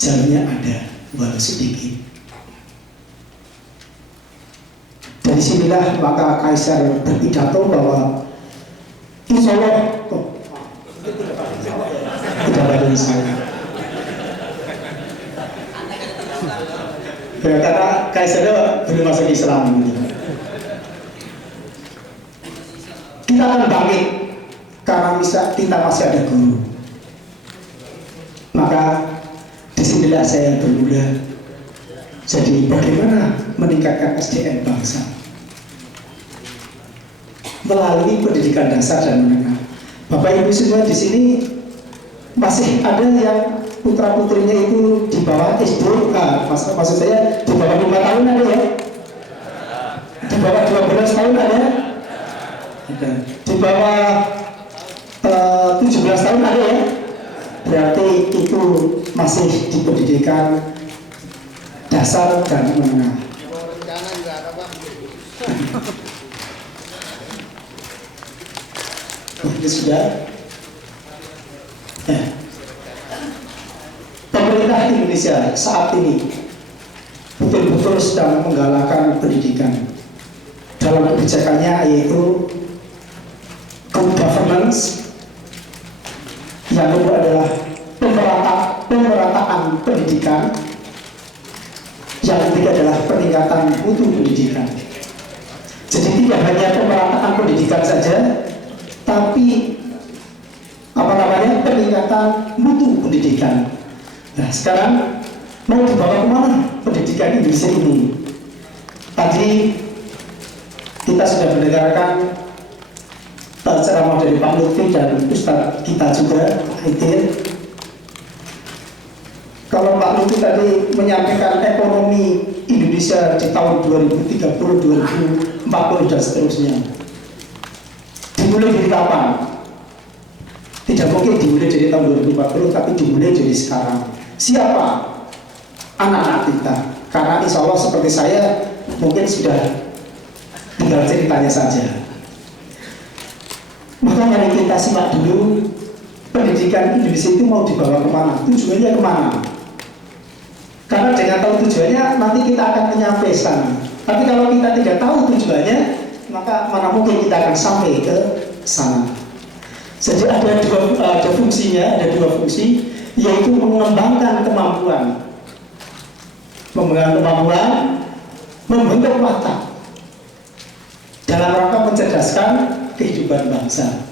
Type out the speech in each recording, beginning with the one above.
jalannya ada walau sedikit. Dari sinilah maka Kaisar berpidato bahwa insya Allah tidak ada saya. Ya, karena Kaisarnya belum masuk Islam gitu. Kita akan bangkit karena kita masih ada guru. Maka disinilah saya bermula. Jadi bagaimana meningkatkan SDM bangsa melalui pendidikan dasar dan menengah. Bapak Ibu semua di sini masih ada yang putra putrinya itu di bawah SD, maksud saya di bawah 5 tahun ada ya, di bawah 12 tahun ada, di bawah 17 tahun ada ya. Berarti itu masih di pendidikan dasar dan menengah. Ini sudah. Pemerintah Indonesia saat ini betul-betul sedang menggalakkan pendidikan dalam kebijakannya, yaitu good governance. Yang kedua adalah pemerataan pendidikan. Yang ketiga adalah peningkatan mutu pendidikan. Jadi tidak hanya pemerataan pendidikan saja, tapi peningkatan mutu pendidikan. Nah, sekarang mau dibawa kemana pendidikan Indonesia ini? Tadi kita sudah mendengarkan ceramah dari Pak Lutfi dan Ustadz kita juga, Pak Haidir. Kalau Pak Lutfi tadi menyampaikan ekonomi Indonesia di tahun 2030, 2040 dan seterusnya, dimulai dari kapan? Tidak mungkin dimulai dari tahun 2040, tapi dimulai dari sekarang. Siapa? Anak-anak kita. Karena insya Allah seperti saya, mungkin sudah tinggal ceritanya saja. Maka mari kita simak dulu pendidikan Indonesia itu mau dibawa kemana, tujuannya kemana. Karena dengan tahu tujuannya, nanti kita akan menyampai sana. Tapi kalau kita tidak tahu tujuannya, maka mana mungkin kita akan sampai ke sana. Jadi ada fungsinya, ada dua fungsi, yaitu mengembangkan kemampuan, membentuk watak dalam rangka mencerdaskan kehidupan bangsa.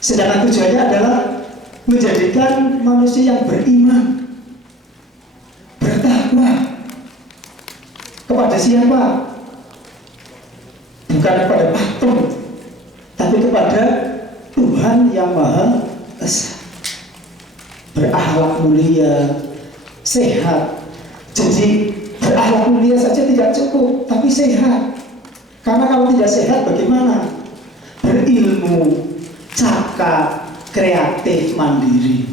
Sedangkan tujuannya adalah menjadikan manusia yang beriman, bertakwa kepada siapa? Bukan kepada patung, tapi kepada Tuhan yang Maha Esa. Berakhlak mulia, sehat. Jadi berakhlak mulia saja tidak cukup, tapi sehat. Karena kalau tidak sehat bagaimana? Berilmu, cakap, kreatif, mandiri,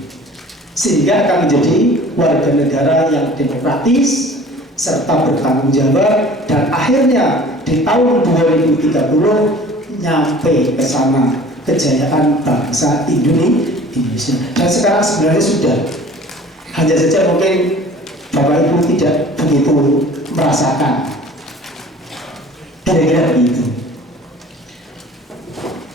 sehingga akan menjadi warga negara yang demokratis serta bertanggung jawab, dan akhirnya di tahun 2030 nyampe ke sana kejayaan bangsa Indonesia. Dan sekarang sebenarnya sudah, hanya saja mungkin Bapak Ibu tidak begitu merasakan. Kira-kira begitu.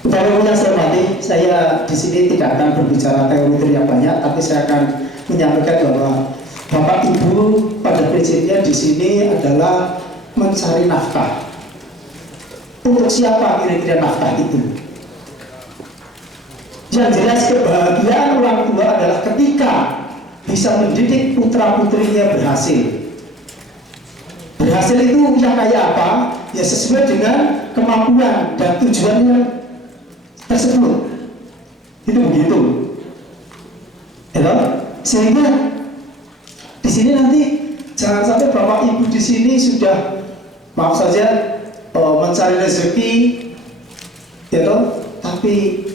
Bapak Ibu yang saya hormati, saya di sini tidak akan berbicara teori yang banyak, tapi saya akan menyampaikan bahwa Bapak Ibu pada prinsipnya di sini adalah mencari nafkah. Untuk siapa kira-kira nafkah itu? Yang jelas kebahagiaan orang tua adalah ketika bisa mendidik putra putrinya berhasil. Berhasil itu yang kayak apa? Ya sesuai dengan kemampuan dan tujuannya tersebut. Itu begitu. Hello? Sehingga di sini nanti jangan sampai Bapak Ibu di sini sudah, maaf saja, mencari rezeki, ya toh, tapi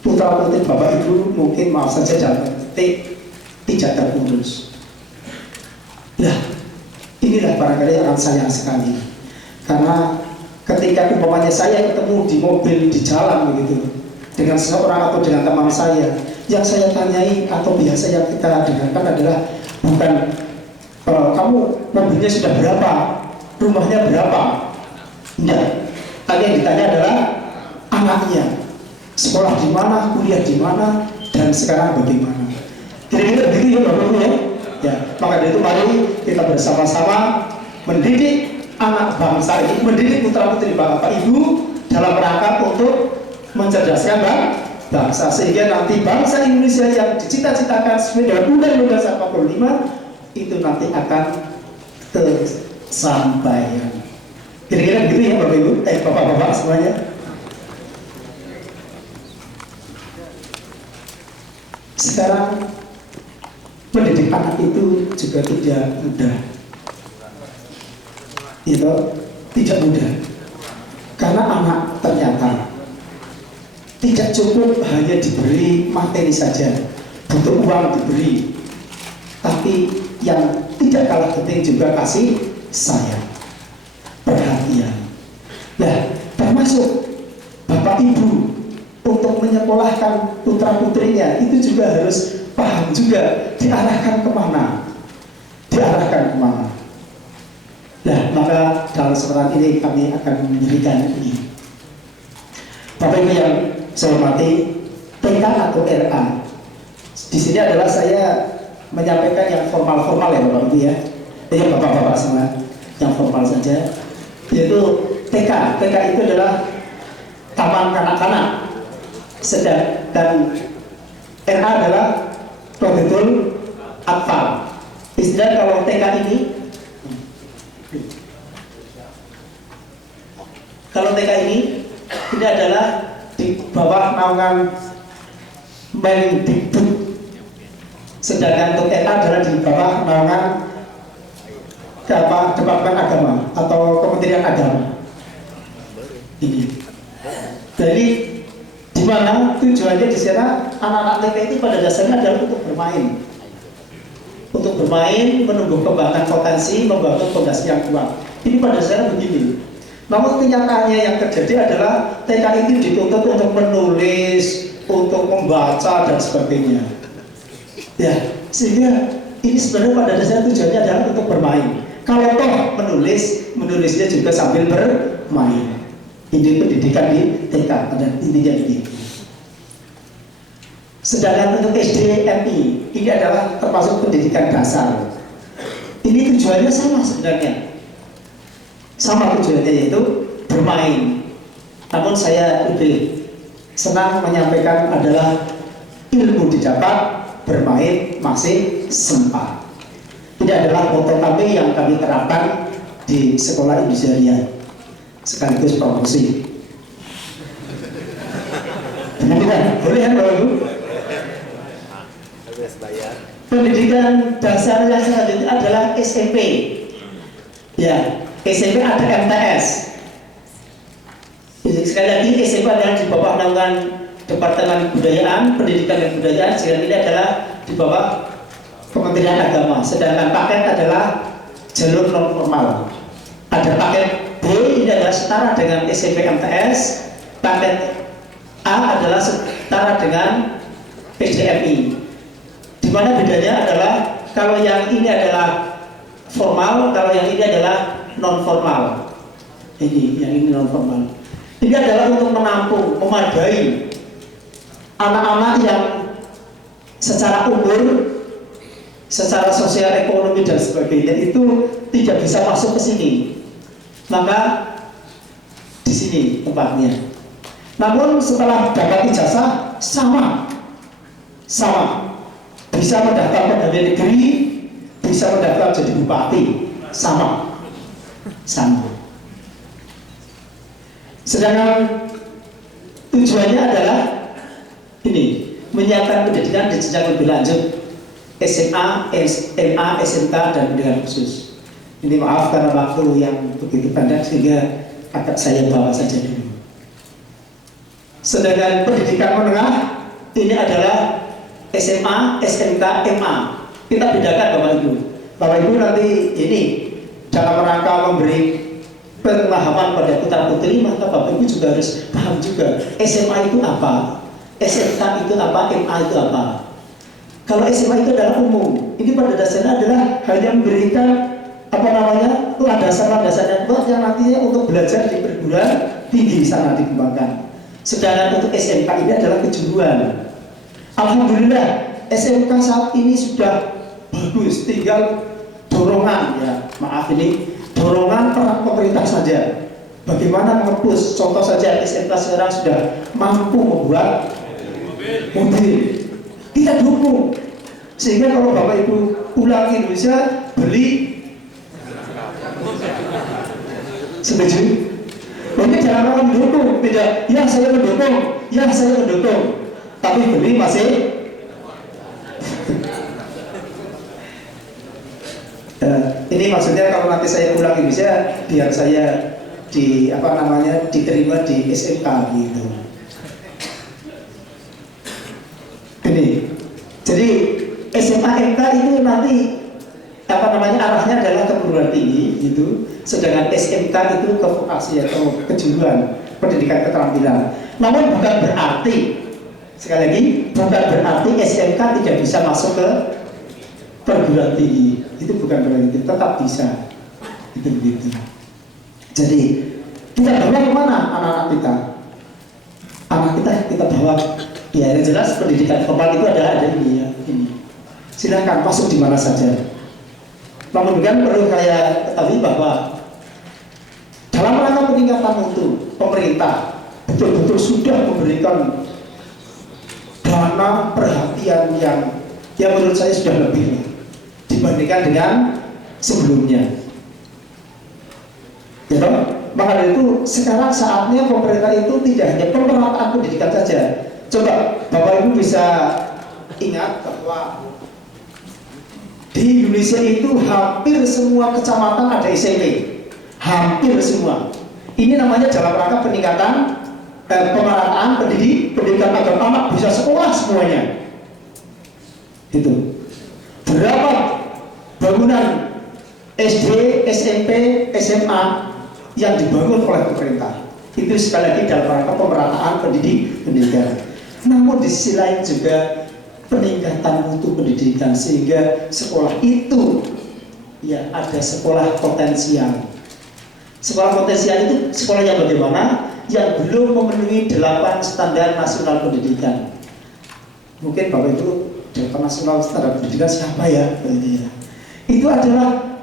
putra putri Bapak Ibu mungkin maaf saja tidak terurus. Nah, inilah barangkali akan sayang sekali, karena ketika umpamanya saya ketemu di mobil di jalan begitu dengan seseorang atau dengan teman saya, yang saya tanyai atau biasa yang kita dengarkan adalah bukan kamu mobilnya sudah berapa, rumahnya berapa. Enggak. Tadi yang ditanya adalah anaknya, sekolah di mana, kuliah di mana, dan sekarang bagaimana. Kira-kira begitu ya Bapak Ibu ya. Ya, maka dari itu mari kita bersama-sama mendidik anak bangsa ini, mendidik putra-putri Bapak Ibu dalam rangka untuk mencerdaskan bangsa, sehingga nanti bangsa Indonesia yang dicita-citakan sesuai dengan Undang-Undang 45 itu nanti akan tersampaikan. Kira-kira begitu ya Bapak Ibu, Bapak-bapak semuanya. Sekarang mendidik anak itu juga tidak mudah. Itu tidak mudah. Karena anak ternyata tidak cukup hanya diberi materi saja, butuh uang diberi, tapi yang tidak kalah penting juga kasih sayang, perhatian. Nah, termasuk Bapak Ibu untuk menyekolahkan putra putrinya itu juga harus paham juga diarahkan kemana, Nah, maka dalam kesempatan ini kami akan memberikan ini. Bapak Ibu yang saya hormati, TK atau RA. Di sini adalah saya menyampaikan yang formal-formal ya Bapak Ibu ya. Jadi Bapak-bapak semua yang formal saja. Yaitu TK. TK itu adalah taman kanak-kanak. Sedangkan RA adalah Rohidul Atfal. Istilah kalau TK ini, ini adalah di bawah naungan Mendikbud, sedangkan untuk RA adalah di bawah naungan Departemen Agama atau Kementerian Agama. Ini. Jadi di mana tujuannya di sana anak-anak TK itu pada dasarnya adalah untuk bermain, menumbuh kembangkan potensi, membangun fondasi yang kuat. Ini pada dasarnya begini. Namun kenyataannya yang terjadi adalah TK itu dituntut untuk menulis, untuk membaca dan sebagainya. Ya, sehingga ini sebenarnya pada dasarnya tujuannya adalah untuk bermain. Kalau toh menulisnya juga sambil bermain. Ini pendidikan di TK pada intinya begitu. Sedangkan untuk SD, MI ini adalah termasuk pendidikan dasar. Ini tujuannya sama sebenarnya. Sama tujuannya yaitu bermain. Namun saya lebih senang menyampaikan adalah ilmu didapat, bermain masih sempat. Ini adalah moto kami yang kami terapkan di sekolah Indonesia, sekaligus promosi. Benar, boleh ya Bapak Ibu? Pendidikan dasar yang selanjutnya adalah SMP. Ya, SMP ada MTS. Sekali lagi SMP adalah di bawah naungan Departemen Kebudayaan, Pendidikan dan Kebudayaan. Sedangkan ini adalah di bawah Kementerian Agama. Sedangkan paket adalah jalur non formal. Ada paket B, ini adalah setara dengan SMP MTS. Paket A adalah setara dengan PDMI. Di mana bedanya adalah kalau yang ini adalah formal, kalau yang ini adalah non formal. Ini yang ini non formal. Ini adalah untuk menampung, memadai anak-anak yang secara umur, secara sosial, ekonomi dan sebagainya itu tidak bisa masuk ke sini. Maka di sini tempatnya. Namun setelah dapat ijazah sama. Bisa mendaftar pegawai negeri, bisa mendaftar jadi bupati, sama. Sedangkan tujuannya adalah ini, menyiapkan pendidikan di jenjang lebih lanjut, SMA, SMA, SMK dan pendidikan khusus. Ini maaf karena waktu yang begitu pendek sehingga agak saya bawa saja dulu. Sedangkan pendidikan menengah ini adalah SMA, SMK, MA. Kita bedakan Bapak Ibu. Bapak Ibu nanti ini dalam rangka memberi pemahaman pada putra putri, maka Bapak Ibu juga harus paham juga SMA itu apa, SMK itu apa, MA itu apa. Kalau SMA itu adalah umum, ini pada dasarnya adalah hanya memberikan apa namanya landasan-landasan yang kuat yang nantinya untuk belajar di perguruan tinggi sana dikembangkan. Sedangkan untuk SMK ini adalah kejuruan. Alhamdulillah SMK saat ini sudah bagus, tinggal dorongan ya, maaf ini dorongan peran pemerintah saja. Bagaimana mengepus, contoh saja SMK sekarang sudah mampu membuat mobil, kita dukung. Sehingga kalau Bapak Ibu pulang ke Indonesia beli, setuju? Mungkin jangan orang mendukung, tidak, ya saya mendukung, ya saya mendukung, tapi beli masih ini maksudnya kalau nanti saya pulang ke Indonesia biar saya di apa namanya diterima di SMK gitu. Ini jadi SMA MK itu nanti apa namanya arahnya adalah ke perguruan tinggi gitu, sedangkan SMK itu ke vokasi atau kejuruan pendidikan keterampilan. Namun bukan berarti, sekali lagi bukan berarti SMK tidak bisa masuk ke perguruan tinggi, itu bukan berarti, tetap bisa itu begitu. Jadi kita bawa kemana anak-anak kita? Anak kita bawa ya yang jelas pendidikan formal itu ada ini ya ini. Silahkan masuk di mana saja. Namun demikian perlu saya ketahui bahwa dalam rangka peningkatan mutu pemerintah betul-betul sudah memberikan dana perhatian yang menurut saya sudah lebih dibandingkan dengan sebelumnya. Ya toh? Maka itu sekarang saatnya pemerintah itu tidak hanya pemerataan pendidikan saja. Coba Bapak Ibu bisa ingat bahwa di Indonesia itu hampir semua kecamatan ada SMP, hampir semua. Ini namanya dalam rangka peningkatan pemerataan pendidikan agar anak bisa sekolah semuanya. Itu berapa bangunan SD, SMP, SMA yang dibangun oleh pemerintah? Itu sekali lagi dalam rangka pemerataan pendidikan. Namun di sisi lain juga peningkatan mutu pendidikan sehingga sekolah itu ya ada sekolah potensial. Sekolah potensial itu sekolah yang bagaimana? Yang belum memenuhi 8 standar nasional pendidikan. Mungkin Bapak Ibu 8 nasional standar pendidikan siapa ya? Itu adalah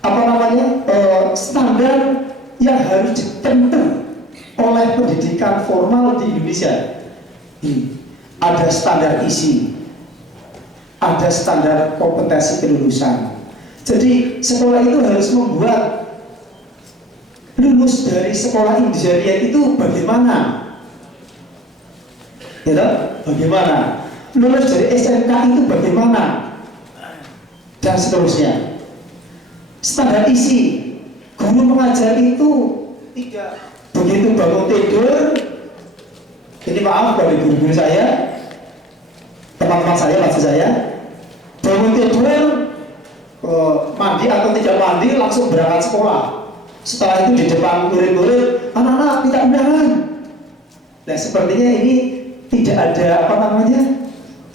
apa namanya standar yang harus ditempuh oleh pendidikan formal di Indonesia. Ada standar isi, ada standar kompetensi kelulusan. Jadi sekolah itu harus membuat lulus dari sekolah Indonesia itu bagaimana? Ya, bagaimana? Lulus dari SMK itu bagaimana? Dan seterusnya. Standar isi, guru mengajar itu tidak begitu bangun tidur. Ini maaf bagi guru-guru saya, teman-teman saya, maksud saya, bangun tidur, mandi atau tidak mandi langsung berangkat sekolah. Setelah itu di depan murid-murid, anak-anak minta undangan. Nah sepertinya ini tidak ada apa namanya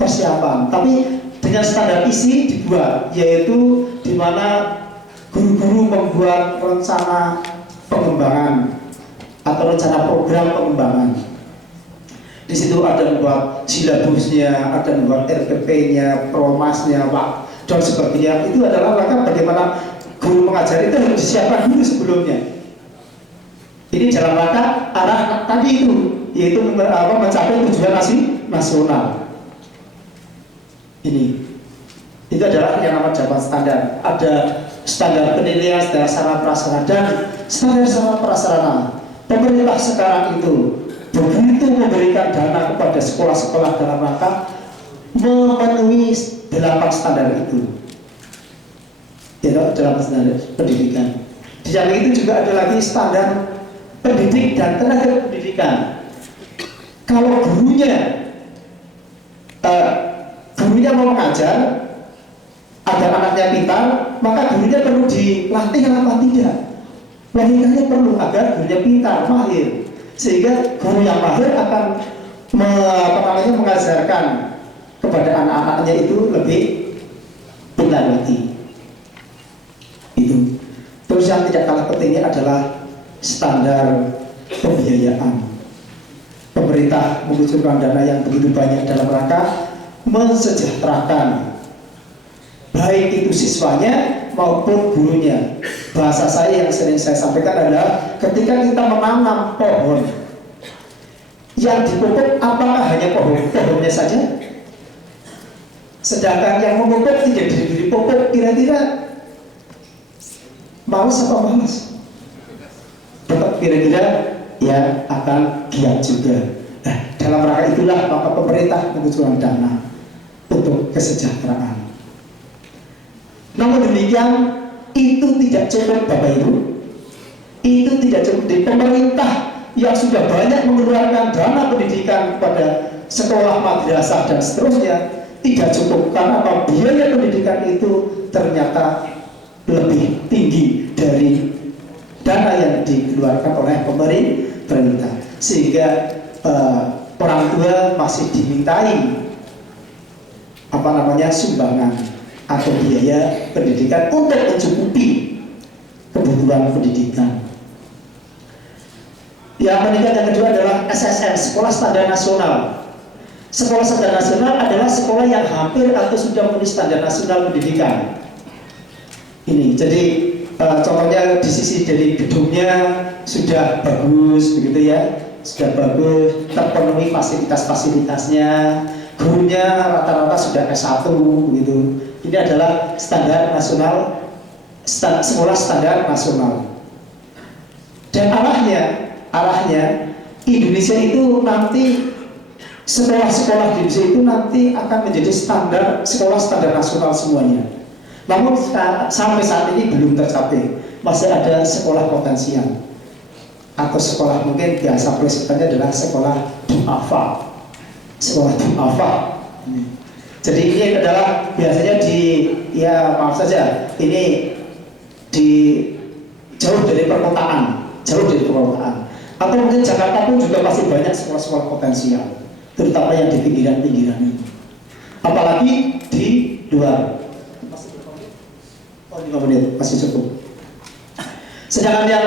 persiapan, tapi dengan standar isi dibuat, yaitu di mana guru-guru membuat rencana pengembangan atau rencana program pengembangan. Di situ ada membuat silabusnya, ada membuat RPP-nya, promasnya, Pak, dan sebagainya. Itu adalah rangka bagaimana guru mengajar itu harus disiapkan dulu sebelumnya. Ini dalam rangka arah tadi itu, yaitu mencapai tujuan nasional. Ini itu adalah yang namanya jawaban standar. Ada standar penilaian, standar sarana prasarana, dan standar sarana prasarana. Pemerintah sekarang itu begitu memberikan dana kepada sekolah-sekolah dalam rangka memenuhi 8 standar itu, ya, dalam standar pendidikan. Di samping itu juga ada lagi standar pendidik dan tenaga pendidikan. Kalau gurunya mau mengajar agar anaknya pintar, maka gurunya perlu dilatih apa tidak? Logikanya perlu agar gurunya pintar, mahir. Sehingga guru yang mahir akan mengajarkan kepada anak-anaknya itu lebih benar lagi. Itu. Terus yang tidak kalah pentingnya adalah standar pembiayaan. Pemerintah mengucurkan dana yang begitu banyak dalam rangka mensejahterakan baik itu siswanya maupun gurunya. Bahasa saya yang sering saya sampaikan adalah ketika kita menanam pohon, yang dipupuk apakah hanya pohonnya saja? Sedangkan yang memupuk tidak diberi pupuk, kira-kira malas apa malas? Tetap kira-kira ya akan giat juga. Nah, dalam rangka itulah maka pemerintah mengucurkan dana untuk kesejahteraan. Namun demikian itu tidak cukup Bapak Ibu. Itu tidak cukup. Di pemerintah yang sudah banyak mengeluarkan dana pendidikan kepada sekolah, madrasah dan seterusnya tidak cukup karena apa? Biaya pendidikan itu ternyata lebih tinggi dari dana yang dikeluarkan oleh pemerintah, sehingga orang tua masih dimintai sumbangan atau biaya pendidikan untuk mencukupi kebutuhan pendidikan. Yang meningkat yang kedua adalah SSN, Sekolah Standar Nasional. Sekolah Standar Nasional adalah sekolah yang hampir atau sudah memenuhi standar nasional pendidikan. Ini, jadi contohnya di sisi dari gedungnya sudah bagus, begitu ya, sudah bagus, terpenuhi fasilitas-fasilitasnya, gurunya rata-rata sudah S1, begitu. Ini adalah standar nasional, sekolah standar nasional. Dan arahnya Indonesia itu nanti sekolah-sekolah di Indonesia itu nanti akan menjadi sekolah standar nasional semuanya. Namun sampai saat ini belum tercapai. Masih ada sekolah potensial atau sekolah mungkin biasa presetannya adalah sekolah duafa. Sekolah duafa. Jadi ini adalah biasanya maaf saja, ini jauh dari perkotaan. Atau mungkin Jakarta pun juga masih banyak sekolah-sekolah potensial, terutama yang di pinggiran-pinggiran itu. Apalagi di luar. 5 menit masih cukup. Sedangkan yang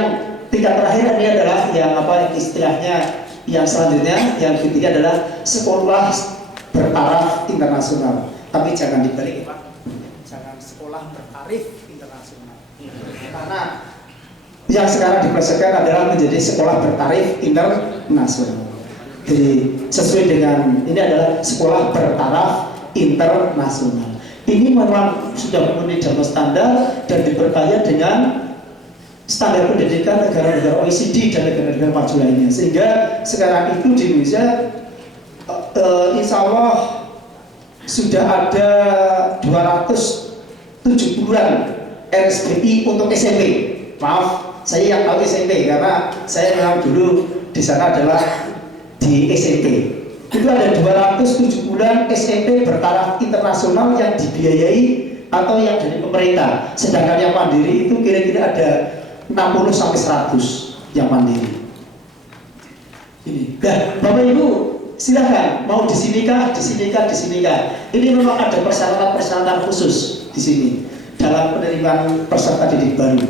tingkat terakhir ini adalah yang istilahnya yang selanjutnya, yang ketiga adalah sekolah bertaraf internasional. Tapi jangan dibalik, Pak. Jangan sekolah bertarif internasional. Karena yang sekarang diplesetkan adalah menjadi sekolah bertarif internasional. Jadi sesuai dengan ini adalah sekolah bertaraf internasional. Ini memang sudah memenuhi dalam standar dan diperkaya dengan standar pendidikan negara-negara OECD dan negara-negara maju lainnya. Sehingga sekarang itu di Indonesia insya Allah sudah ada 270-an RSBI untuk SMP. Maaf, saya yang tahu SMP karena saya memang dulu di sana adalah di SMP. Itu ada 270-an SMP bertaraf internasional yang dibiayai atau yang dari pemerintah. Sedangkan yang mandiri itu kira-kira ada 60-100 yang mandiri. Ini. Nah, Bapak Ibu silakan mau di sini kah? Ini memang ada persyaratan khusus di sini dalam penerimaan peserta didik baru.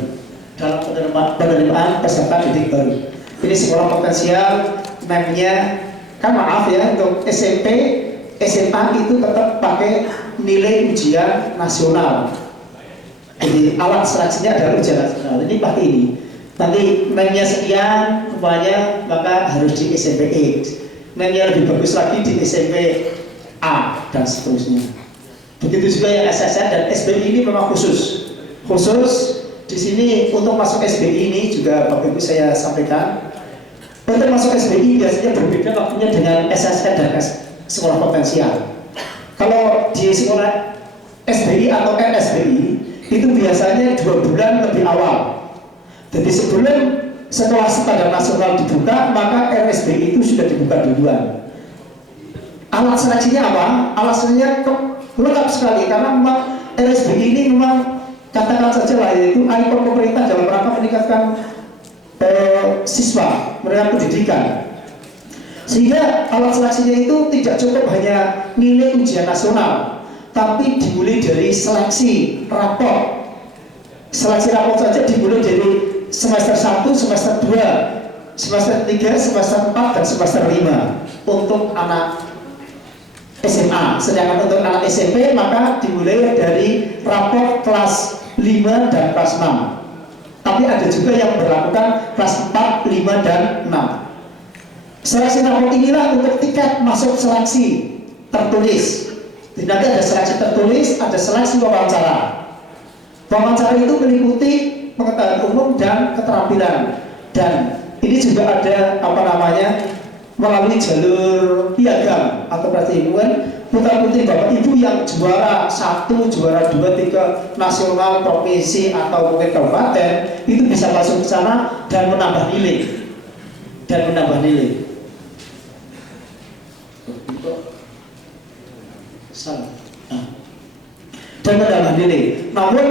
Dalam penerimaan peserta didik baru. Ini sekolah potensial, namanya kan maaf ya, untuk SMP, SMA itu tetap pakai nilai ujian nasional. Jadi alat seleksinya adalah ujian nasional. Ini pakai ini. Nanti nilainya sekian, umpamanya maka harus di SMP X. Nilainya lebih bagus lagi di SMP A dan seterusnya. Begitu juga yang SSN dan SBI ini memang khusus. Di sini untuk masuk SBI ini juga Bapak Ibu saya sampaikan. Untuk masuk SBI biasanya berbeda waktunya dengan SSN dan sekolah potensial. Kalau di sekolah SBI atau NSBI itu biasanya 2 bulan lebih awal. Jadi sebelum sekolah standar nasional dibuka, maka RSBI itu sudah dibuka duluan. Alat seleksinya apa? Alat seleksinya lengkap sekali karena memang RSBI ini memang katakan saja lah, yaitu ikon pemerintah dalam rangka meningkatkan siswa, mereka pendidikan. Sehingga alat seleksinya itu tidak cukup hanya nilai ujian nasional, tapi dimulai dari seleksi rapor. Seleksi rapor saja dimulai dari semester 1, semester 2, semester 3, semester 4, dan semester 5 untuk anak SMA. Sedangkan untuk anak SMP maka dimulai dari rapor kelas 5 dan kelas 6. Tapi ada juga yang berlakukan kelas 4, 5, dan 6. Seleksi rapor inilah untuk tiket masuk seleksi tertulis. Jadi nanti ada seleksi tertulis, ada seleksi wawancara. Wawancara itu meliputi pengetahuan umum dan keterampilan. Dan ini juga ada melalui jalur piagam atau pertimbangan putra-putri bapak ibu yang juara 1, juara 2, 3 nasional, provinsi atau mungkin kabupaten itu bisa masuk ke sana dan menambah nilai. Dan menambah nilai. Namun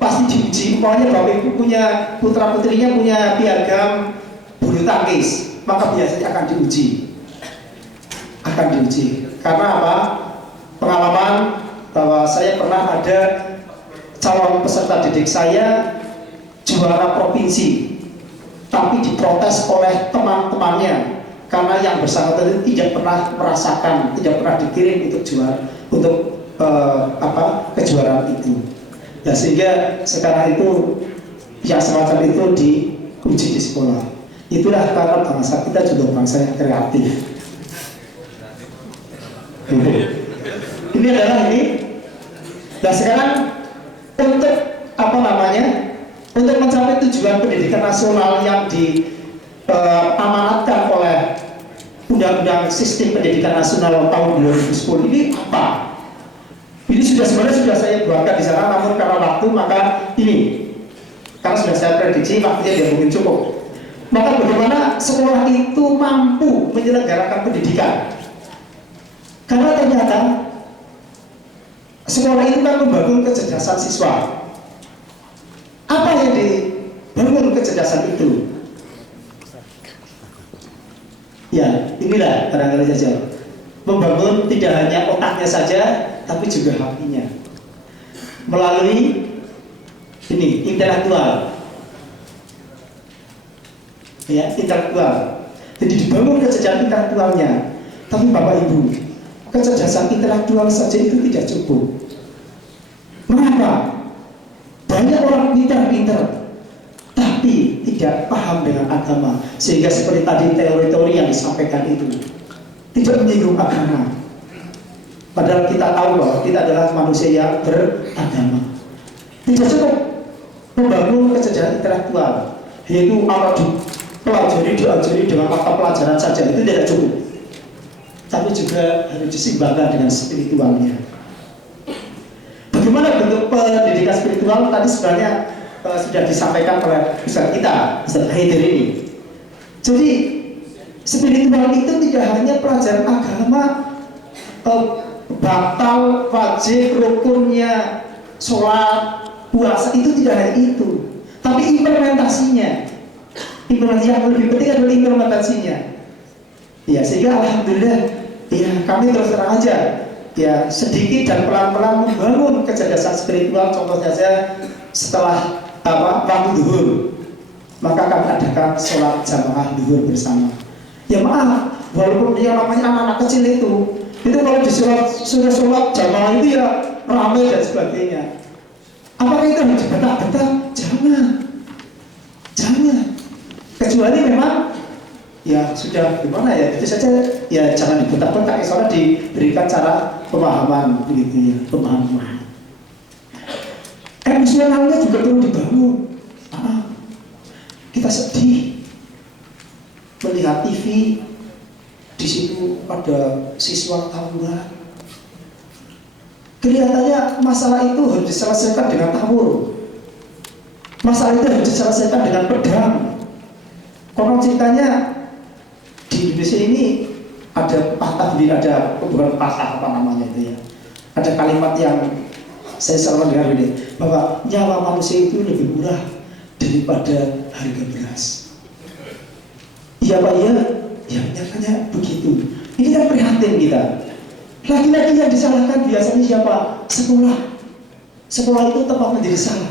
pasti diuji, umpamanya bapak ibu punya putra putrinya punya piagam bulu tangkis, maka biasanya akan diuji. Karena apa? Pengalaman bahwa saya pernah ada calon peserta didik saya juara provinsi, tapi diprotes oleh teman-temannya karena yang bersangkutan itu tidak pernah merasakan, tidak pernah dikirim untuk kejuaraan itu. Ya, sehingga sekarang itu yang semacam itu diuji di sekolah. Itulah karena bangsa kita juga bangsa yang kreatif. Ini adalah ini. Nah sekarang untuk untuk mencapai tujuan pendidikan nasional yang diamanatkan oleh Undang-Undang Sistem Pendidikan Nasional tahun 2010 ini apa? Ini sebenarnya sudah saya buatkan di sana, namun karena waktu maka ini karena sudah saya prediksi waktunya tidak mungkin cukup. Maka bagaimana sekolah itu mampu menyelenggarakan pendidikan? Karena ternyata sekolah itu kan membangun kecerdasan siswa. Apa yang dibangun kecerdasan itu? Ya, inilah barangkali saja. Membangun tidak hanya otaknya saja, tapi juga hatinya. Melalui ini intelektual. Ya, intelektual. Jadi dibangun kecerdasan intelektualnya. Tapi Bapak Ibu, kecerdasan intelektual saja itu tidak cukup. Mengapa? Banyak orang pintar-pintar, tapi tidak paham dengan agama. Sehingga seperti tadi teori-teori yang disampaikan itu tidak menyinggung agama. Padahal kita tahu bahwa kita adalah manusia yang beragama. Tidak cukup membangun kecerdasan intelektual, yaitu apa diajari dengan mata pelajaran saja, itu tidak cukup. Tapi juga harus disimbangkan dengan spiritualnya. Bagaimana bentuk pendidikan spiritual tadi sebenarnya sudah disampaikan oleh Ustaz kita, Ustaz Haidir ini. Jadi spiritual itu tidak hanya pelajaran agama, batal, wajib, rukunnya, sholat, puasa, itu tidak hanya itu, tapi implementasinya. Implementasi yang lebih penting adalah implementasinya. Ya, sehingga alhamdulillah, ya kami terus terang aja, ya sedikit dan pelan-pelan membangun kecerdasan spiritual. Contoh saja setelah waktu zuhur, maka kami adakan sholat jamaah zuhur bersama. Ya maaf, walaupun yang namanya anak-anak kecil itu kalau sudah sholat jamaah itu ya ramai dan sebagainya. Apakah itu harus dibentak-bentak? Jangan. Kecuali memang ya sudah gimana ya, itu saja ya, jangan dibentak-bentak, soalnya diberikan cara pemahaman begitu ya, pemahaman. Emosionalnya juga perlu dibangun. Kita sedih melihat TV, di situ ada siswa tawuran. Kelihatannya masalah itu harus diselesaikan dengan tawur. Masalah itu harus diselesaikan dengan pedang. Konon ceritanya di Indonesia ini ada bukan patah apa namanya itu ya. Ada kalimat yang saya selalu dengar ini, bahwa nyawa manusia itu lebih murah daripada harga beras. Iya Pak, iya. Ya nyatanya begitu. Ini kan prihatin kita. Lagi-lagi yang disalahkan biasanya siapa? Sekolah. Sekolah itu tempat menjadi salah.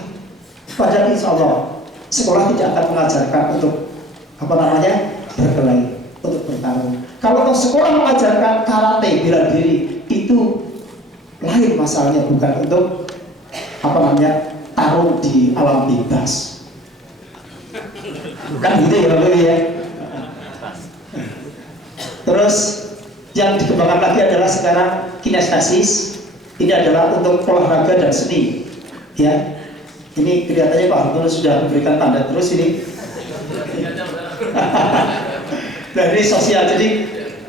Padahal insya Allah sekolah tidak akan mengajarkan untuk berkelahi, untuk bertarung. Kalau sekolah mengajarkan karate bela diri, itu lain masalahnya, bukan untuk tarung di alam bebas. Kan gitu ya Bapak ya. Terus yang dikembangkan lagi adalah sekarang kinestesis. Ini adalah untuk olahraga dan seni. Ya, ini kelihatannya Pak Hartono sudah memberikan tanda terus ini. Dari sosial. Jadi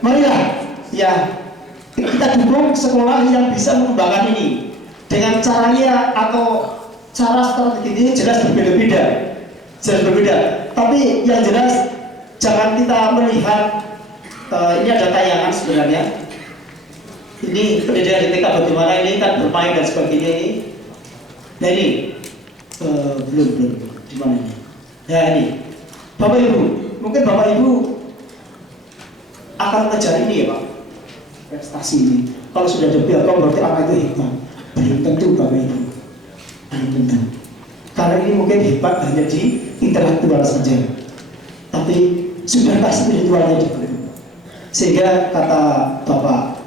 marilah ya kita dukung sekolah yang bisa mengembangkan ini dengan caranya atau cara strategi ini jelas berbeda-beda. Jelas berbeda. Tapi yang jelas jangan kita melihat ini ada tayangan sebenarnya. Ini pendidikan di TK bagaimana ini kan bermain dan sebagainya ini. Nah ini belum di mana ini? Ya ini Bapak Ibu, mungkin Bapak Ibu akan mengejar ini ya Pak, prestasi ini. Kalau sudah ada piagam berarti anak itu hebat. Belum tentu Bapak Ibu, belum tentu. Karena ini mungkin hebat hanya di intelektual saja, tapi sudahkah spiritualnya diberi? Sehingga kata Bapak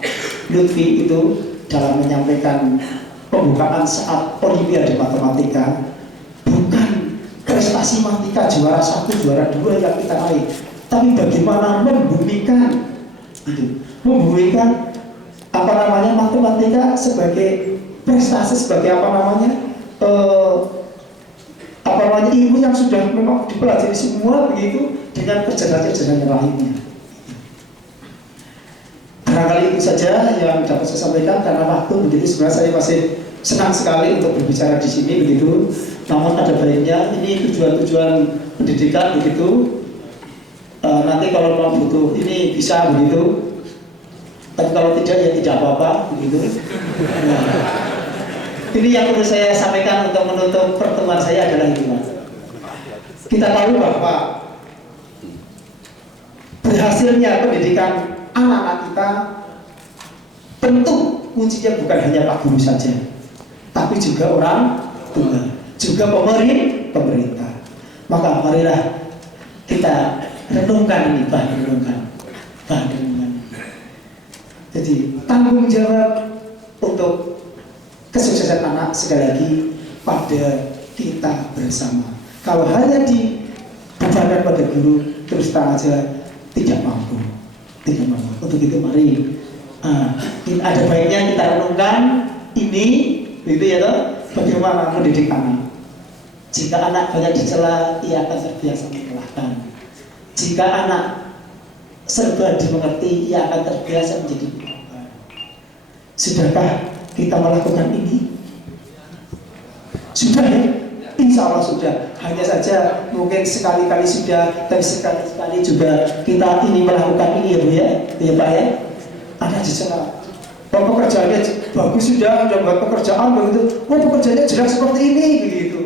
Lutfi itu dalam menyampaikan pembukaan saat Olimpiade Matematika, bukan prestasi matematika juara 1, juara 2 yang kita raih, tapi bagaimana membumikan itu, membumikan matematika sebagai prestasi, sebagai ilmu yang sudah memang dipelajari semua begitu dengan perjalanan-perjalanan lainnya. Barangkali itu saja yang dapat saya sampaikan karena waktu begitu. Sebenarnya saya masih senang sekali untuk berbicara di sini begitu. Namun ada baiknya ini tujuan-tujuan pendidikan begitu. Nanti kalau memang butuh ini bisa begitu. Tapi kalau tidak ya tidak apa-apa begitu. Nah, ini yang perlu saya sampaikan untuk menutup pertemuan saya adalah itu. Kita tahu bahwa berhasilnya pendidikan anak-anak kita tentu kuncinya bukan hanya Pak Guru saja, tapi juga orang tua, juga pemerintah. Maka marilah kita renungkan ini, renungkan. Jadi tanggung jawab untuk kesuksesan anak sekali lagi pada kita bersama. Kalau hanya dibebankan pada guru terus terang aja tidak mampu. Untuk itu mari ada baiknya kita renungkan ini, begitu ya toh, bagaimana mendidik anak. Jika anak banyak dicela, ia akan terbiasa mengelakkan. Jika anak serba dimengerti, ia akan terbiasa menjadi korban. Sudahkah kita melakukan ini? Sudah ya? Insya Allah sudah. Hanya saja mungkin sekali-kali sudah, dan sekali-kali juga kita ini melakukan ini ya Bu ya, ya Pak ya. Ada dicela. Pekerjaannya bagus sudah buat pekerjaan begitu. Pekerjaannya jelas seperti ini begitu.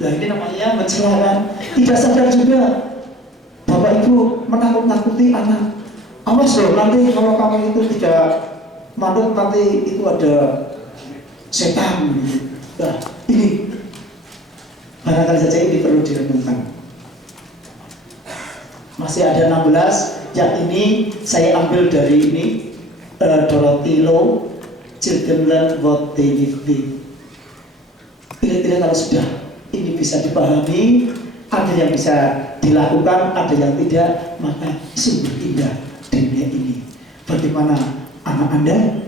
Nah ini namanya mencela kan. Tidak sadar juga Bapak Ibu menakut-nakuti anak. Awas loh nanti kalau kamu itu tidak manut nanti itu ada setan gitu. Nah ini barangkali saja ini perlu direnungkan. Masih ada 16 yang ini saya ambil dari ini Dorothy Low, Children Learn What They Live With. Kira-kira kalau sudah ini bisa dipahami, ada yang bisa dilakukan, ada yang tidak, maka sungguh indah dunia ini. Bagaimana anak Anda?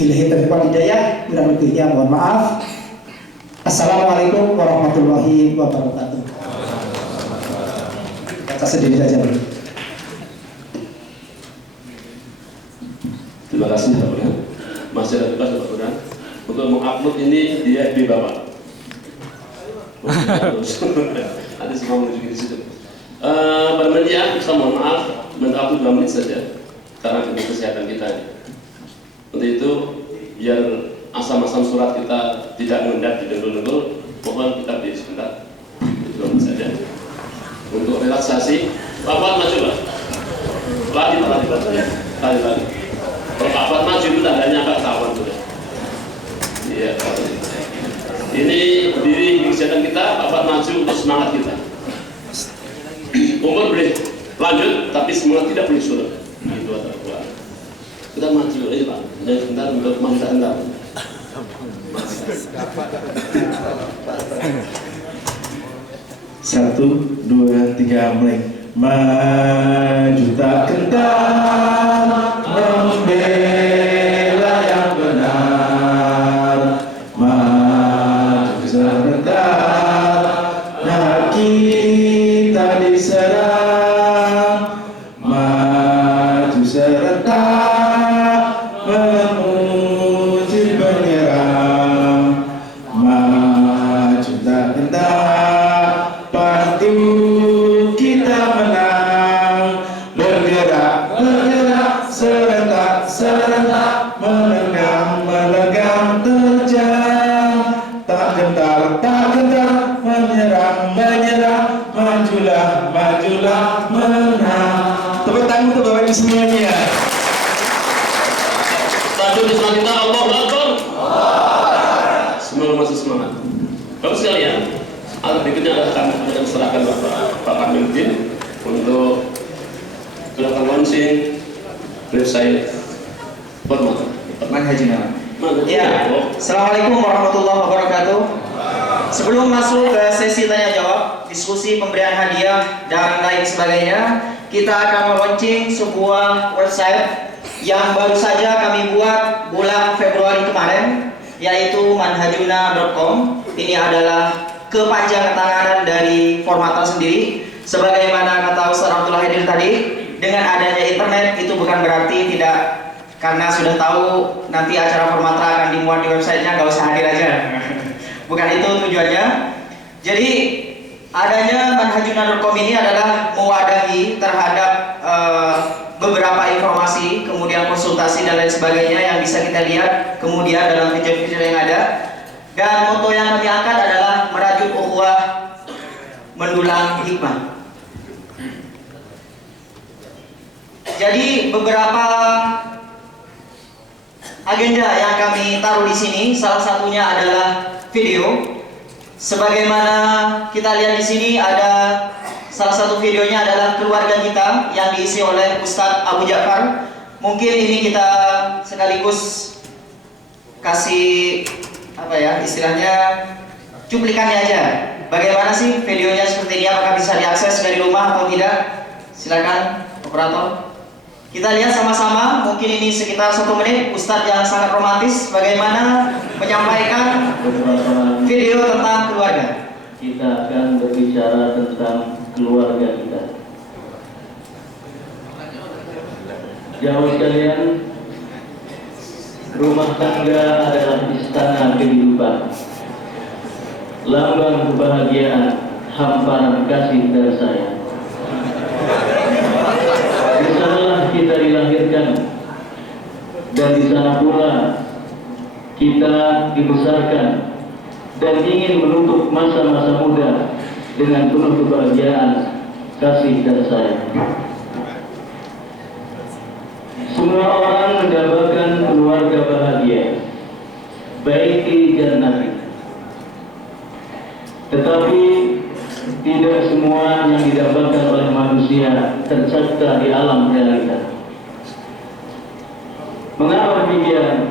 Billahi taufiq wal hidayah, kurang lebihnya mohon maaf. Assalamualaikum warahmatullahi wabarakatuh. Kata sendiri saja. Terima kasih Pak Burhan. Masih ada tugas Pak Burhan untuk mengupload ini di FB Bapak. Nanti semua menuju di situ. Pada media, saya mohon maaf, waktu 2 menit saja karena demi kesehatan kita. Untuk itu, biar asam-asam surat kita tidak mengendap di dengkul-dengkul, mohon kita beri sebentar. Itu 2 menit saja. Untuk relaksasi, Bapak maju Pak. Lagi. Kalau Pak Fuad maju itu tandanya Pak kawan sudah. Iya. Ini berdiri di kesehatan kita, Pak Fuad maju untuk semangat kita. Umur boleh lanjut, tapi semangat tidak boleh surut. Itu atau apa? Kita maju aja Pak. Dan sebentar untuk masa entar. 1, 2, 3 mulai. Maju tak gentar membela yang benar, maju sebentar nah kita diserang, maju serentak memuji penyerang, maju tak gentar patuh kita menang, bergerak serentak menegang terjang, tak gentar menyerang, majulah menang. Tepuk tangan untuk Bapak Ibu semuanya. Satu di semangat kita, Allahu Akbar. Semua masih semangat. Bapak sekalian, berikutnya adalah kami akan serahkan Pak Kamildin untuk melakukan launching website format Manhajuna. Ya. Assalamualaikum warahmatullahi wabarakatuh. Sebelum masuk ke sesi tanya jawab, diskusi pemberian hadiah dan lain sebagainya, kita akan meluncing sebuah website yang baru saja kami buat bulan Februari kemarin, yaitu manhajuna.com. Ini adalah kepanjangan tangan dari Formatar sendiri. Sebagaimana kata Ustaz Abdullah Hadir tadi, dengan adanya internet itu bukan berarti tidak, karena sudah tahu nanti acara Formatar akan dimuat di websitenya, nggak usah hadir aja. Bukan itu tujuannya. Jadi adanya manhajuna.com ini adalah mewadahi terhadap beberapa informasi, kemudian konsultasi dan lain sebagainya yang bisa kita lihat kemudian dalam fitur-fitur yang ada. Dan moto yang kami angkat adalah merajut ukhuwah mendulang hikmah. Jadi beberapa agenda yang kami taruh di sini, salah satunya adalah video. Sebagaimana kita lihat di sini ada salah satu videonya adalah keluarga kita yang diisi oleh Ustadz Abu Ja'far. Mungkin ini kita sekaligus kasih apa ya istilahnya cuplikannya aja. Bagaimana sih videonya seperti ini? Apakah bisa diakses dari rumah atau tidak? Silakan operator. Kita lihat sama-sama, mungkin ini sekitar 1 menit, Ustadz yang sangat romantis bagaimana menyampaikan video tentang keluarga. Kita akan berbicara tentang keluarga kita. Jawab sekalian, rumah tangga adalah istana kehidupan, lambang kebahagiaan, hamparan kasih dan sayang. Di sanalah kita dilahirkan, dan di sana pula kita dibesarkan, dan ingin menutup masa-masa muda dengan penuh kebahagiaan, kasih dan sayang. Semua orang mendambakan keluarga bahagia, baiti jannati. Tetapi tidak semua yang didambakan oleh manusia tercipta di alam realita. Mengapa demikian?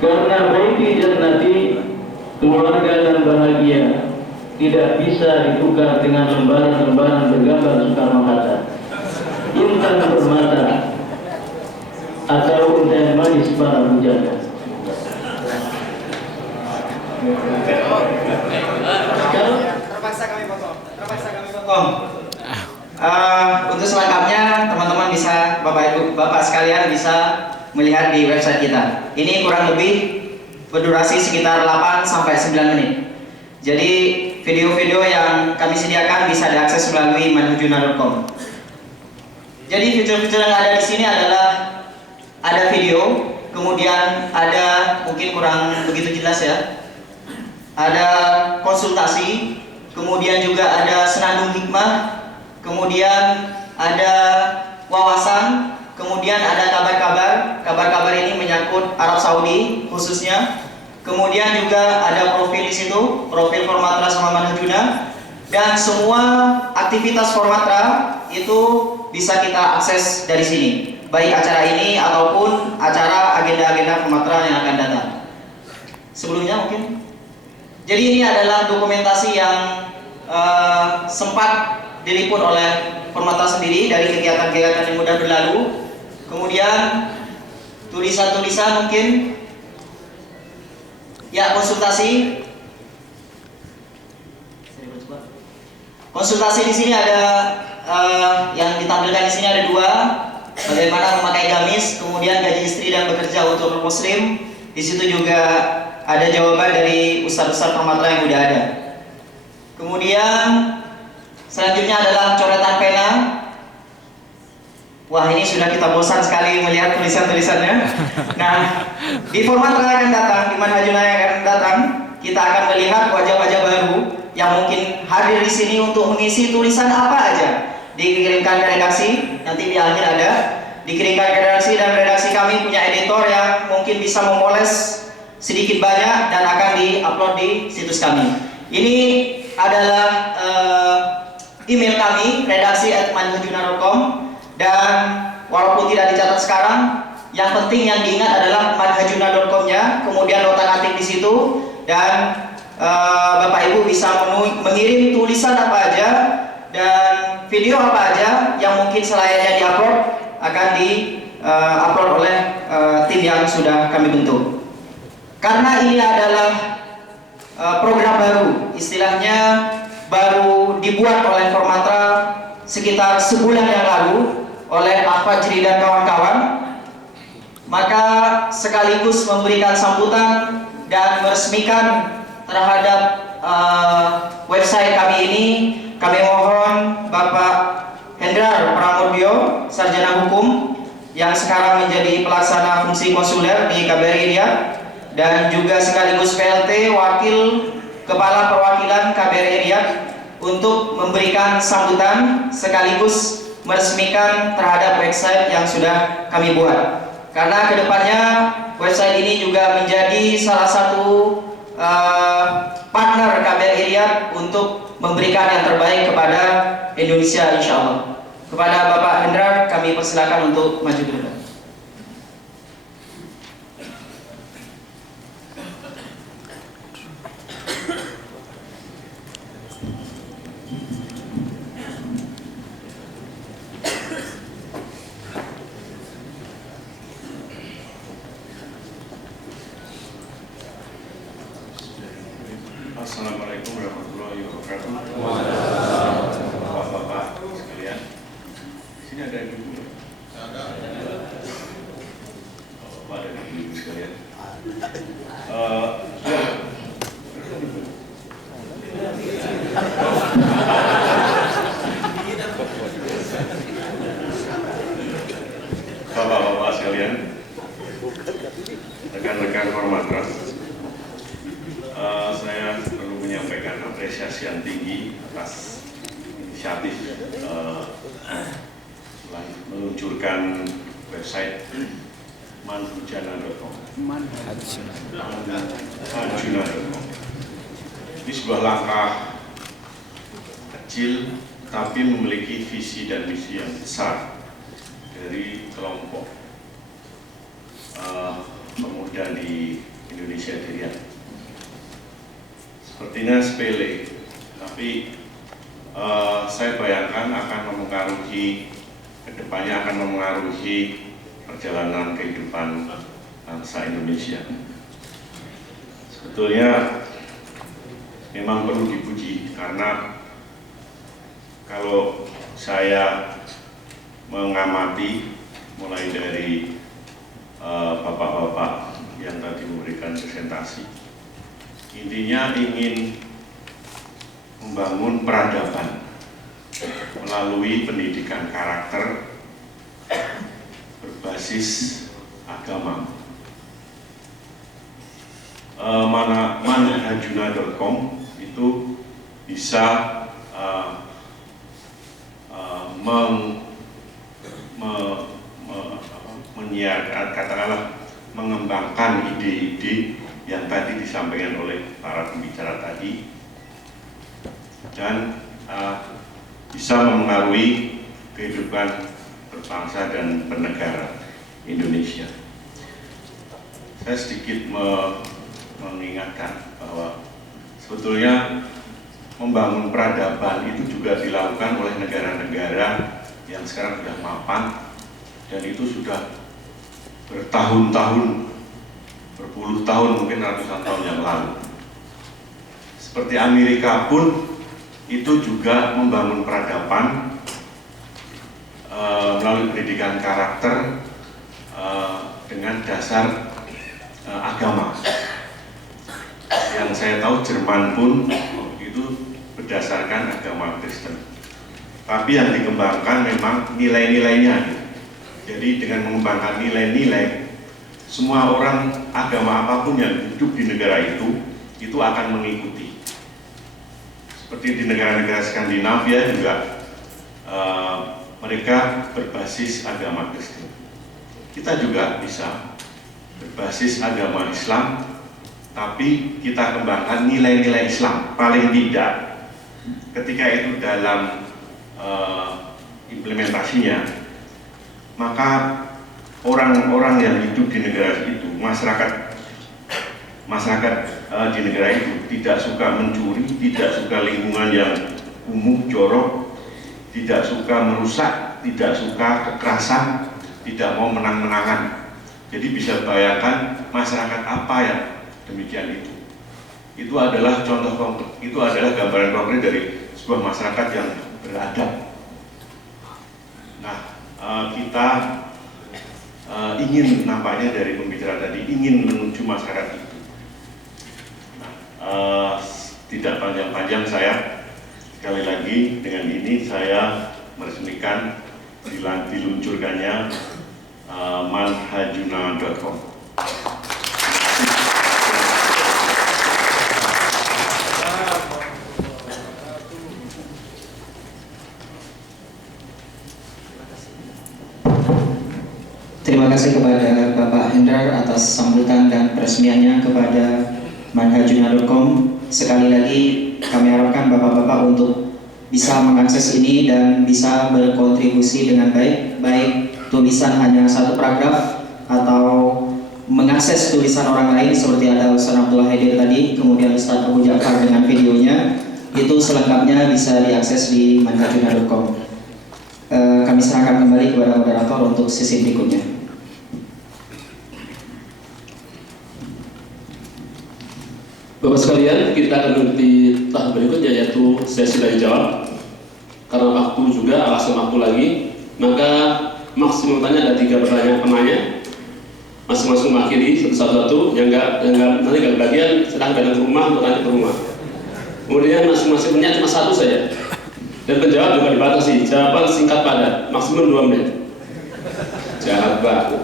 Karena baiti jannati, keluarga dan bahagia, tidak bisa ditukar dengan lembaran-lembaran bergambar Soekarno-Hatta, intan permata, atau untayan manis para bujana. Terpaksa kami potong. Untuk selengkapnya teman-teman bisa, Bapak Ibu, Bapak sekalian bisa melihat di website kita. Ini kurang lebih berdurasi sekitar 8 sampai 9 menit. Jadi video-video yang kami sediakan bisa diakses melalui manhajuna.com. Jadi fitur-fitur yang ada di sini adalah ada video, kemudian ada mungkin kurang begitu jelas ya. Ada konsultasi, kemudian juga ada senandung hikmah, kemudian ada wawasan, kemudian ada kabar-kabar. Kabar-kabar ini menyangkut Arab Saudi khususnya. Kemudian juga ada profil di situ, profil Formatra sama Manhajuna, dan semua aktivitas Formatra itu bisa kita akses dari sini, baik acara ini ataupun acara agenda-agenda Formatra yang akan datang. Sebelumnya mungkin, jadi ini adalah dokumentasi yang sempat diliput oleh Formatra sendiri dari kegiatan-kegiatan yang sudah berlalu. Kemudian tulisan-tulisan mungkin, ya konsultasi. Konsultasi di sini ada yang ditampilkan di sini ada dua, bagaimana memakai gamis, kemudian gaji istri dan bekerja untuk muslim. Di situ juga ada jawaban dari ustadz-ustadz Formatra yang sudah ada. Kemudian selanjutnya adalah coretan pena. Wah, ini sudah kita bosan sekali melihat tulisan-tulisannya. Nah, di Formatra yang akan datang, di Manhajuna yang akan datang, kita akan melihat wajah-wajah baru yang mungkin hadir di sini untuk mengisi tulisan apa aja. Dikirimkan ke redaksi, nanti di akhir ada. Dikirimkan ke redaksi, dan redaksi kami punya editor yang mungkin bisa memoles sedikit banyak dan akan di-upload di situs kami. Ini adalah email kami, redaksi@manhajuna.com, dan walaupun tidak dicatat sekarang, yang penting yang diingat adalah manhajuna.com-nya, kemudian nota ngatik di situ, dan Bapak Ibu bisa mengirim tulisan apa aja dan video apa aja yang mungkin selayaknya diupload, akan di-upload oleh tim yang sudah kami bentuk. Karena ini adalah program baru, istilahnya baru dibuat oleh Formatra sekitar sebulan yang lalu oleh Al-Fajri dan kawan-kawan, maka sekaligus memberikan sambutan dan meresmikan terhadap website kami ini, kami mohon Bapak Hendrar Pramodyo, Sarjana Hukum yang sekarang menjadi pelaksana fungsi konsuler di KBRI Riyadh, dan juga sekaligus PLT Wakil Kepala Perwakilan KBRI Riyadh, untuk memberikan sambutan sekaligus meresmikan terhadap website yang sudah kami buat. Karena kedepannya website ini juga menjadi salah satu partner KBRI Riyadh untuk memberikan yang terbaik kepada Indonesia, insya Allah. Kepada Bapak Hendrar, kami persilakan untuk maju ke depan. Assalamualaikum warahmatullahi wabarakatuh. Bapak-bapak sekalian, di sini ada ibu. Bapak dan ibu sekalian. Bapak-bapak sekalian, rekan-rekan Formatra, saya perlu menyampaikan apresiasi yang tinggi atas inisiatif meluncurkan website manhajuna.com. Manhajuna.com. Ini sebuah langkah kecil tapi memiliki visi dan misi yang besar dari kelompok pemuda di Indonesia Riyadh. Sepertinya sepele, tapi saya bayangkan akan mempengaruhi, kedepannya akan mempengaruhi perjalanan kehidupan bangsa Indonesia. Sebetulnya memang perlu dipuji, karena kalau saya mengamati mulai dari bapak-bapak yang tadi memberikan presentasi, intinya ingin membangun peradaban melalui pendidikan karakter berbasis agama. Manhajuna.com itu bisa menyiarkan, katakanlah mengembangkan ide-ide yang tadi disampaikan oleh para pembicara tadi, dan bisa memengaruhi kehidupan berbangsa dan bernegara Indonesia. Saya sedikit mengingatkan bahwa sebetulnya membangun peradaban itu juga dilakukan oleh negara-negara yang sekarang sudah mapan, dan itu sudah bertahun-tahun, berpuluh tahun, mungkin ratusan tahun yang lalu. Seperti Amerika pun itu juga membangun peradaban melalui pendidikan karakter dengan dasar agama. Yang saya tahu Jerman pun itu berdasarkan agama Kristen. Tapi yang dikembangkan memang nilai-nilainya. Jadi dengan mengembangkan nilai-nilai, semua orang agama apapun yang hidup di negara itu akan mengikuti. Seperti di negara-negara Skandinavia juga mereka berbasis agama Kristen. Kita juga bisa berbasis agama Islam, tapi kita kembangkan nilai-nilai Islam. Paling tidak ketika itu dalam implementasinya, maka orang-orang yang hidup di negara itu, masyarakat di negara itu tidak suka mencuri, tidak suka lingkungan yang kumuh, jorok, tidak suka merusak, tidak suka kekerasan, tidak mau menang-menangan. Jadi bisa bayangkan masyarakat apa yang demikian itu. Itu adalah contoh konkret, itu adalah gambaran konkret dari sebuah masyarakat yang beradab. Nah, kita ingin, nampaknya dari pembicara tadi, ingin menuju masyarakat itu. Nah, tidak panjang-panjang, saya sekali lagi dengan ini saya meresmikan diluncurkannya manhajuna.com. Terima kasih kepada Bapak Hendrar atas sambutan dan peresmiannya kepada manhajuna.com. Sekali lagi kami harapkan Bapak-Bapak untuk bisa mengakses ini dan bisa berkontribusi dengan baik, baik tulisan hanya satu paragraf atau mengakses tulisan orang lain seperti ada Ustaz Abdullah Haidir tadi, kemudian Ustaz Abu Ja'far dengan videonya, itu selengkapnya bisa diakses di manhajuna.com. Kami serahkan kembali kepada moderator untuk sesi berikutnya. Bapak sekalian, kita akan mengikuti tahap berikutnya, yaitu sesi tanya jawab. Karena waktu juga, alasan waktu lagi, maka maksimum tanya ada 3 pertanyaan penanya. Masing-masing mengakhiri satu-satu, yang enggak nanti nggak bagian, sedang datang ke rumah untuk tanya ke rumah. Kemudian masing-masing penanya cuma 1 saja. Dan penjawab juga dibatasi, jawaban singkat padat, maksimum 2 menit. Jahat banget.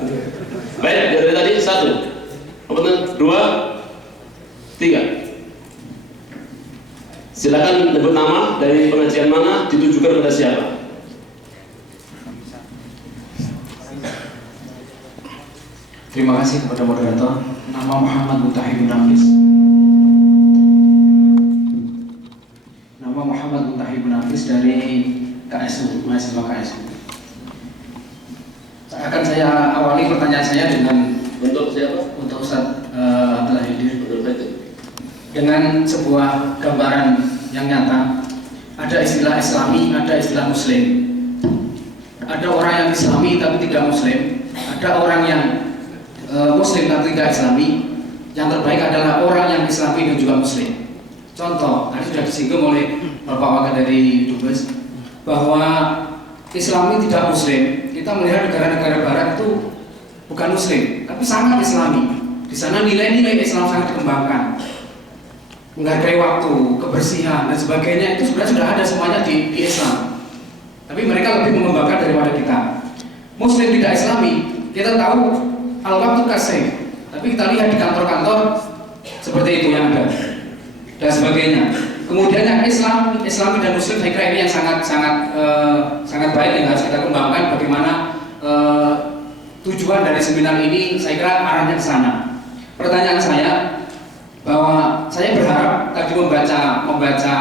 Baik, dari tadi 1, 2, 3. Silakan sebut nama, dari pengajian mana, ditujukan kepada siapa. Terima kasih kepada moderator. Nama Muhammad Mutahib bin Hafiz. Nama Muhammad Mutahib bin Hafiz dari KSU, mahasiswa KSU. Akan saya awali pertanyaan saya dengan Untuk siapa? untuk Ustaz Abdullah Haidir. Untuk itu. Dengan sebuah gambaran yang nyata, ada istilah Islami, ada istilah Muslim. Ada orang yang Islami tapi tidak Muslim, ada orang yang Muslim tapi tidak Islami. Yang terbaik adalah orang yang Islami dan juga Muslim. Contoh, tadi sudah disinggung oleh Bapak Wakil dari Dubes bahwa Islami tidak Muslim. Kita melihat negara-negara Barat itu bukan Muslim, tapi sangat Islami. Di sana nilai-nilai Islam sangat dikembangkan. Menghargai waktu, kebersihan dan sebagainya itu sebenarnya sudah ada semuanya di Islam. Tapi mereka lebih mengembangkan daripada kita. Muslim tidak Islami, kita tahu al-waqtu kasih, tapi kita lihat di kantor-kantor seperti itu yang ada dan sebagainya. Kemudian yang Islami dan Muslim, saya kira ini yang sangat baik yang harus kita kembangkan. Bagaimana tujuan dari seminar ini saya kira arahnya ke sana. Pertanyaan saya bahwa saya berharap tadi membaca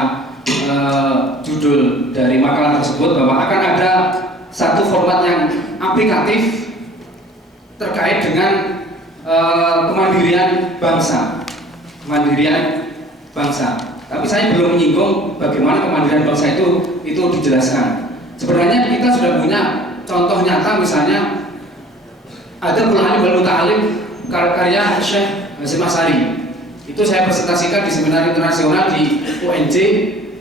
judul dari makalah tersebut bahwa akan ada satu format yang aplikatif terkait dengan kemandirian bangsa. Tapi saya belum menyinggung bagaimana kemandirian bangsa itu dijelaskan. Sebenarnya kita sudah punya contoh nyata, misalnya ada Qur'an wal Muta'alim karya Syekh Hasyim Asy'ari. Itu saya presentasikan di seminar internasional di UNJ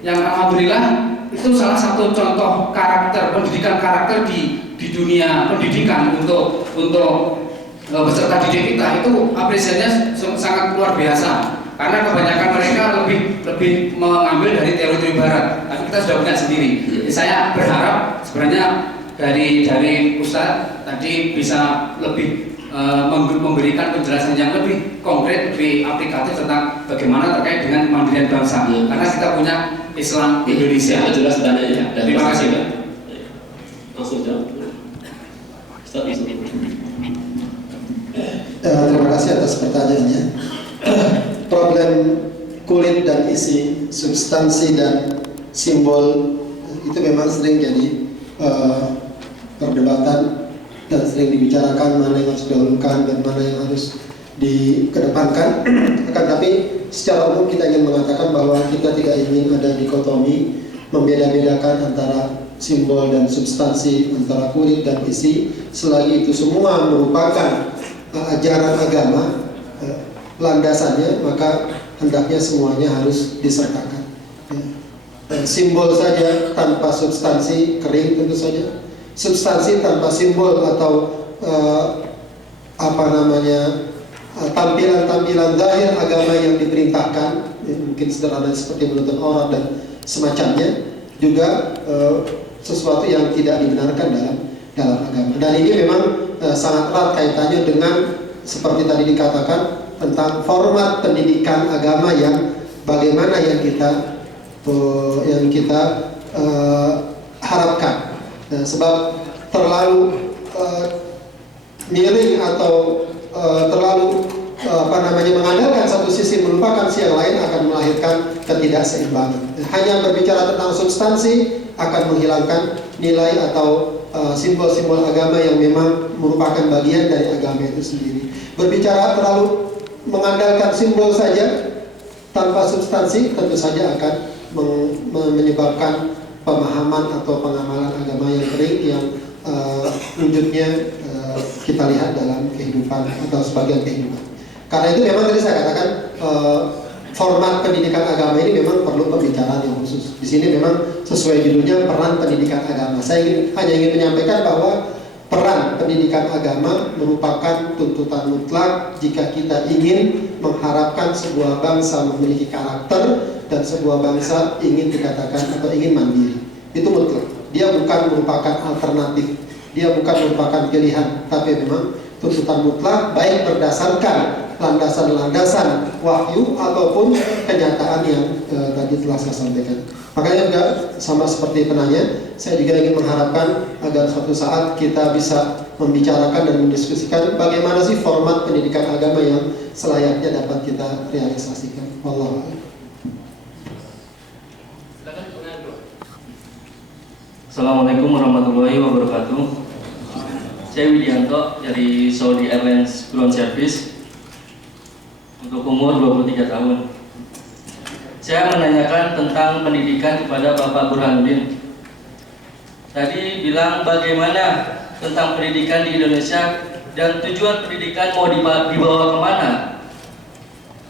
yang alhamdulillah itu salah satu contoh pendidikan karakter di dunia pendidikan untuk peserta didik kita. Itu apresiasinya sangat luar biasa karena kebanyakan mereka lebih mengambil dari teori-teori barat, tapi kita sudah punya sendiri. Jadi saya berharap sebenarnya dari Ustadz tadi bisa lebih memberikan penjelasan yang lebih konkret, lebih aplikatif tentang bagaimana terkait dengan kemandirian bangsa. Karena kita punya Islam Indonesia. Jelas dananya. Terima kasih. Langsung jawab. Ustaz, Terima kasih atas pertanyaannya. Problem kulit dan isi, substansi dan simbol itu memang sering jadi perdebatan dan sering dibicarakan mana yang harus didahulukan dan mana yang harus dikedepankan. Akan tapi secara umum kita ingin mengatakan bahwa kita tidak ingin ada dikotomi, membeda-bedakan antara simbol dan substansi, antara kulit dan isi, selagi itu semua merupakan ajaran agama, landasannya, maka hendaknya semuanya harus disertakan. Simbol saja tanpa substansi kering tentu saja. Substansi tanpa simbol atau tampilan-tampilan zahir agama yang diperintahkan, mungkin sederhana seperti menuntut aurat dan semacamnya, juga sesuatu yang tidak dibenarkan dalam agama. Dan ini memang sangat erat kaitannya dengan seperti tadi dikatakan tentang format pendidikan agama yang bagaimana yang kita harapkan. Sebab terlalu miring atau terlalu mengandalkan satu sisi melupakan si yang lain akan melahirkan ketidakseimbangan. Hanya berbicara tentang substansi akan menghilangkan nilai atau simbol-simbol agama yang memang merupakan bagian dari agama itu sendiri. Berbicara terlalu mengandalkan simbol saja tanpa substansi tentu saja akan menyebabkan pemahaman atau pengamalan agama yang kering yang wujudnya kita lihat dalam kehidupan atau sebagian kehidupan. Karena itu memang tadi saya katakan format pendidikan agama ini memang perlu pembicaraan yang khusus. Di sini memang sesuai judulnya peran pendidikan agama. Saya hanya ingin menyampaikan bahwa peran pendidikan agama merupakan tuntutan mutlak jika kita ingin mengharapkan sebuah bangsa memiliki karakter dan sebuah bangsa ingin dikatakan atau ingin mandiri. Itu mutlak. Dia bukan merupakan alternatif. Dia bukan merupakan pilihan, tapi memang tuntutan mutlak baik berdasarkan landasan-landasan wahyu ataupun kenyataan yang tadi telah saya sampaikan. Makanya juga sama seperti penanya, saya juga ingin mengharapkan agar suatu saat kita bisa membicarakan dan mendiskusikan bagaimana sih format pendidikan agama yang selayaknya dapat kita realisasikan. Wallahu a'lam. Assalamualaikum warahmatullahi wabarakatuh. Saya Widianto dari Saudi Airlines Ground Service untuk umur 23 tahun. Saya menanyakan tentang pendidikan kepada Bapak Burhanuddin. Tadi bilang bagaimana tentang pendidikan di Indonesia dan tujuan pendidikan mau dibawa kemana?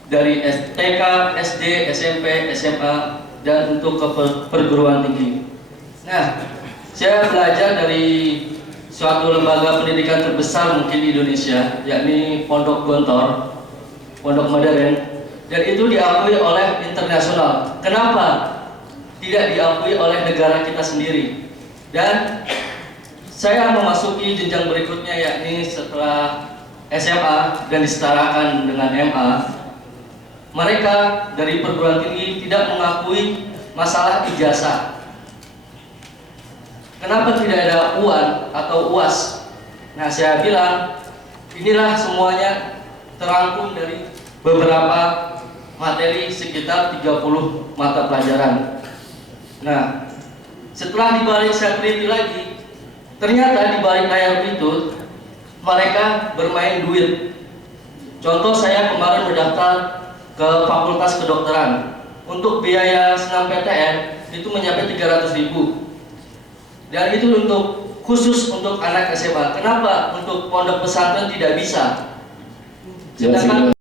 Dari TK, SD, SMP, SMA, dan untuk ke perguruan tinggi. Nah, saya belajar dari suatu lembaga pendidikan terbesar mungkin di Indonesia, yakni Pondok Gontor, Pondok Modern, dan itu diakui oleh internasional. Kenapa tidak diakui oleh negara kita sendiri? Dan saya memasuki jenjang berikutnya, yakni setelah SMA dan disetarakan dengan MA, mereka dari perguruan tinggi tidak mengakui masalah ijazah. Kenapa tidak ada UAN atau UAS Nah, saya bilang inilah semuanya terangkum dari beberapa materi sekitar 30 mata pelajaran. Nah, setelah dibalik saya teliti lagi, ternyata dibalik layar itu mereka bermain duit. Contoh, saya kemarin mendaftar ke Fakultas Kedokteran. Untuk biaya senam PTN itu mencapai 300.000. Dan itu khusus untuk anak SMA. Kenapa untuk pondok pesantren tidak bisa? Sedangkan